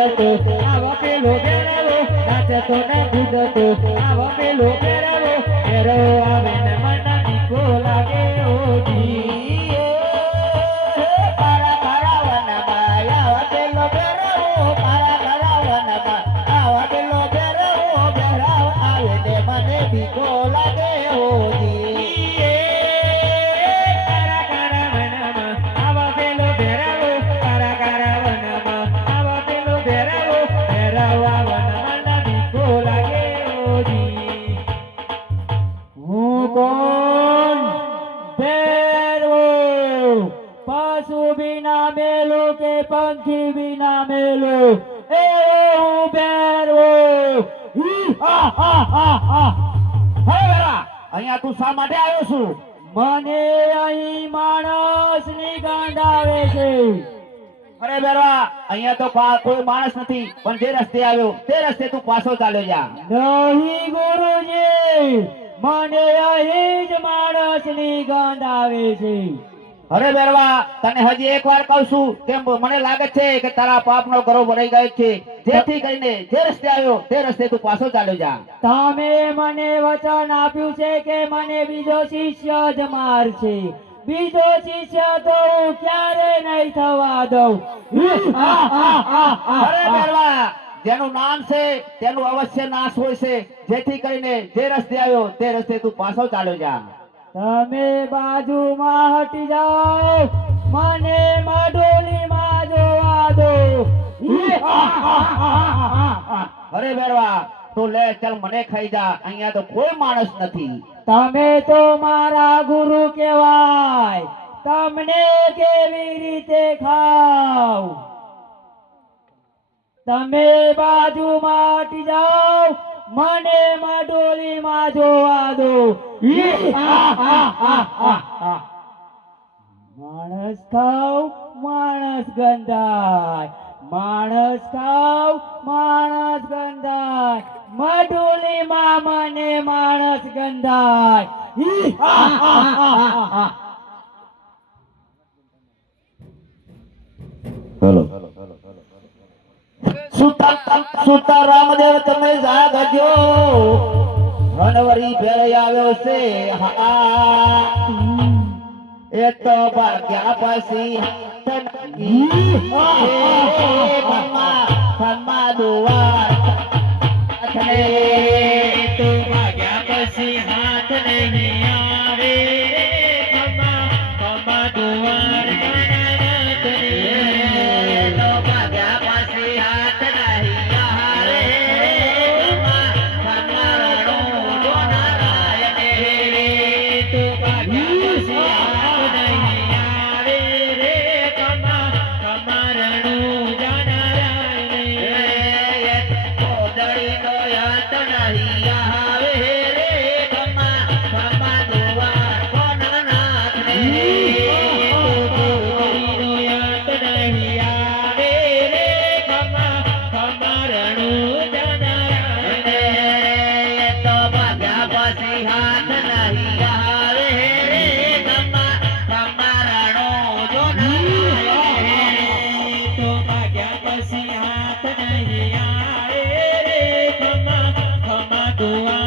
કૂદતો આવો પેલો ભેરવો નાચે તો ના કૂદતો આવો પેલો ભેરવો ભેરો આવે ને મન દીકો લાગે ઓજી પારા કરાવનમાં આવા પેલો ભેરવો પારા કરાવનમાં આવા પેલો ભેરવો ભેરાવ આવે ને મને બીકો લાગે હોજી पंखी बिना मेलो ए હું બેરવો હે બેરા અહીંયા તું શા માટે આવ્યો છું મને અહીં માણસની ગંધ આવે છે અરે બેરા અહીંયા તો કોઈ માણસ નથી પણ જે રસ્તે આવ્યો તે રસ્તે તું પાછો ચાલ્યો જા નહીં ગુરુજી મને અહીં જ માણસની ગંધ આવે છે અરે બેરવા તને હજી એકવાર કહું છું કે મને લાગે છે કે તારા પાપનો ઘરો ભરાઈ ગયો છે જેથી કરીને જે રસ્તે આવ્યો તે રસ્તે તું પાછો ચાલ્યો જા તમે મને વચન આપ્યું છે કે મને બીજો શિષ્ય જ મારશે બીજો શિષ્ય તો હું ક્યારે નહીં થવા દઉં અરે બેરવા જેનું નામ છે તેનું અવશ્ય નાશ હોય છે જેથી કરીને જે રસ્તે આવ્યો તે રસ્તે તું પાછો ચાલ્યો જા તમે બાજુમાં હટી જાઓ મને મડોલીમાં જોવા દો અરે બેરવા તું લે ચાલ મને ખાઈ જા અહીંયા તો કોઈ માણસ નથી તમે તો મારા ગુરુ કહેવાય તમને કેવી રીતે ખાવ તમે બાજુમાં હટી જાઓ મને મડોલીમાં જોવા દો માણસ ખાવ માણસ ગંધાય માણસ ખાવ માણસ ગંધાય મડોલીમાં મને માણસ ગંધાય સુતા રામદેવ તમે જાગજો હનવરી ફેરાઈ આવ્યો છે એ તો ભાગ્યા પછી દુવાર તો ભાગ્યા પછી હાથ નહીં આવે દુવાર Dua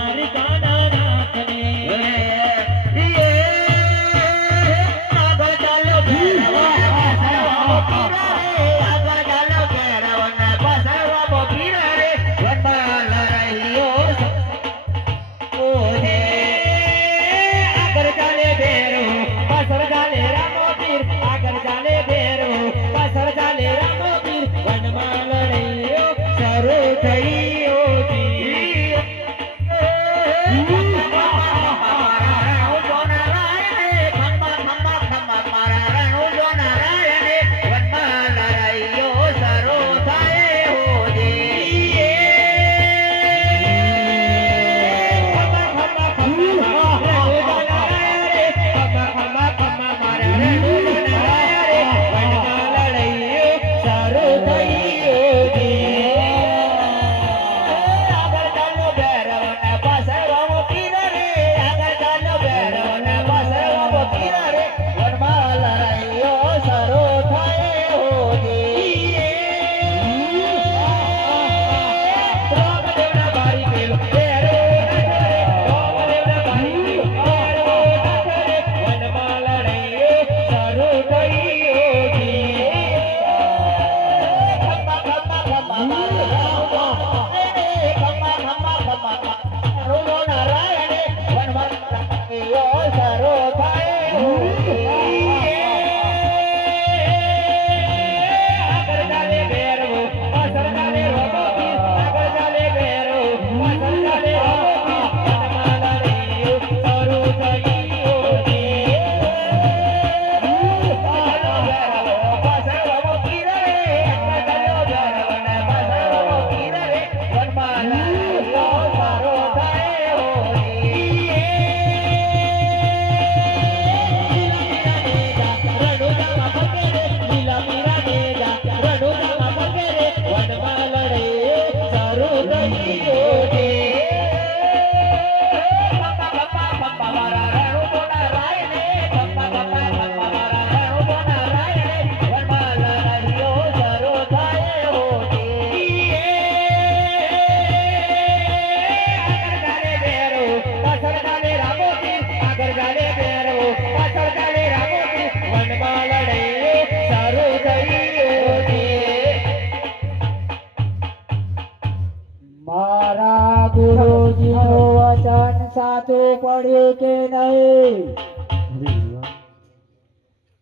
મારા ગુરુજીનું વચન સાચું પડ્યું કે નહીં?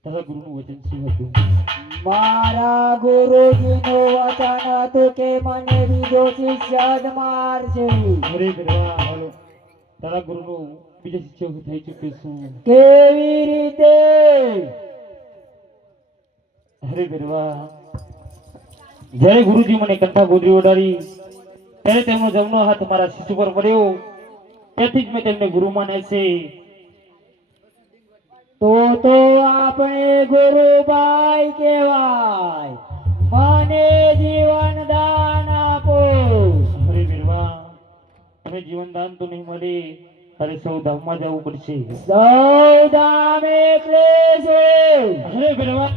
તારા ગુરુનું વચન શું હતું? મારા ગુરુજીનું વચન હતું કે મને બીજો શિષ્ય જ મારશે. અરે ભેરવા, હાલો. તારા ગુરુનું બીજા શિષ્ય હું થઈ ચૂક્યો છું. કેવી રીતે? અરે ભેરવા, જ્યારે ગુરુજી મને કંઠા ગોદરી ઓઢાડી ત્યારે તેમનો જમણો હાથ મારા શિશુ પર પડ્યો. તેથી જ મેં તેમને ગુરુ માને છે. તો આપણે ગુરુભાઈ કહેવાય. મને જીવન દાન આપો. અરે ભેરવા, તમે જીવન દાન તો નહીં મળે, તારે સૌ ધામમાં જવું પડશે. સૌદામ એટલે છે. અરે ભેરવા,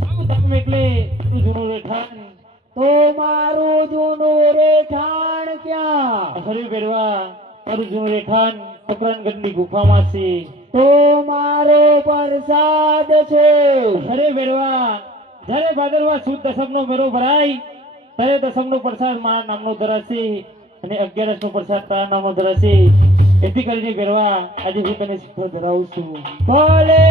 સૌ ધામ એટલે તું જૂનું રેઠાણ. તો મારું જૂનું રહેઠાણ ક્યાં? અરે ભેરવા, તારું જૂનું રેઠાણ મકરણગઢની ગુફામાં છે. તો મારો પ્રસાદ છે. અરે ભેરવા, જ્યારે ભાદરવા સુદ દસમનો મેળો ભરાય ત્યારે દસમનો પ્રસાદ મારા નામનો ધરાશે અને 11નો પ્રસાદ તારા નામનો ધરાશે. એથી કરીને ભેરવા, આજે હું તને શીખર ધરાવું છું. ભલે